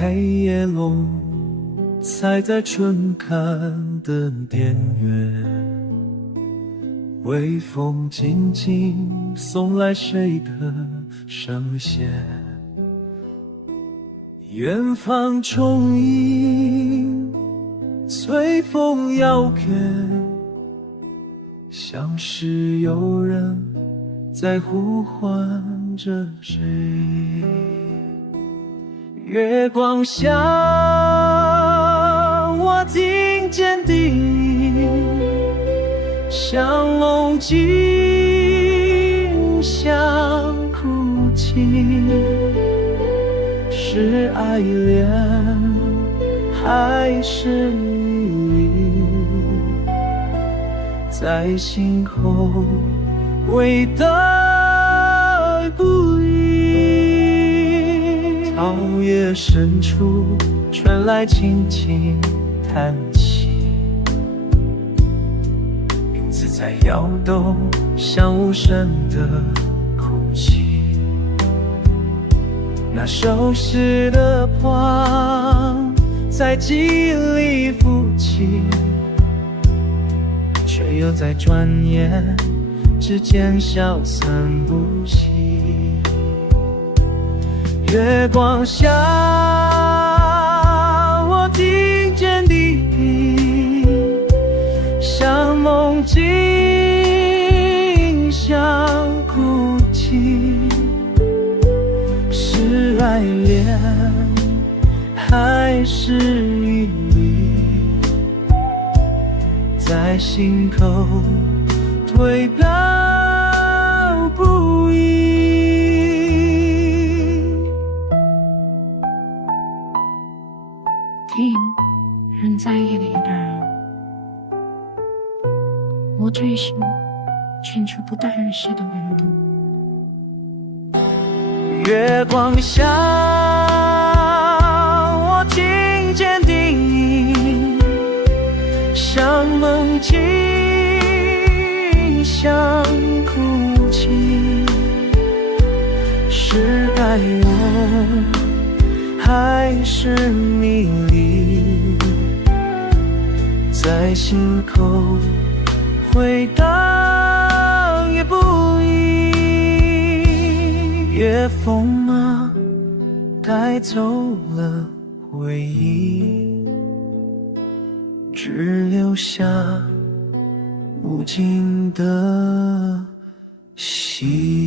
黑夜笼踩在春寒的边缘，微风静静送来谁的声线，远方虫影随风摇曳，像是有人在呼唤着谁。月光下，我听见低吟，像梦境，像哭泣，是爱恋还是迷离，在心口回荡不已。草叶深处传来轻轻叹息，影子在摇动，像无声的哭泣。那熟悉的话在记忆里浮起，却又在转眼之间消散不息。月光下，我听见低吟，像梦境，像哭泣，是爱恋还是迷离，在心口推荡不已。听人在夜里的人，我追寻全球不带人世的温度。月光下，我听见低吟，像梦境，像哭泣，是爱恋还是迷离，在心口回荡也不已。夜风啊，带走了回忆，只留下无尽的希望。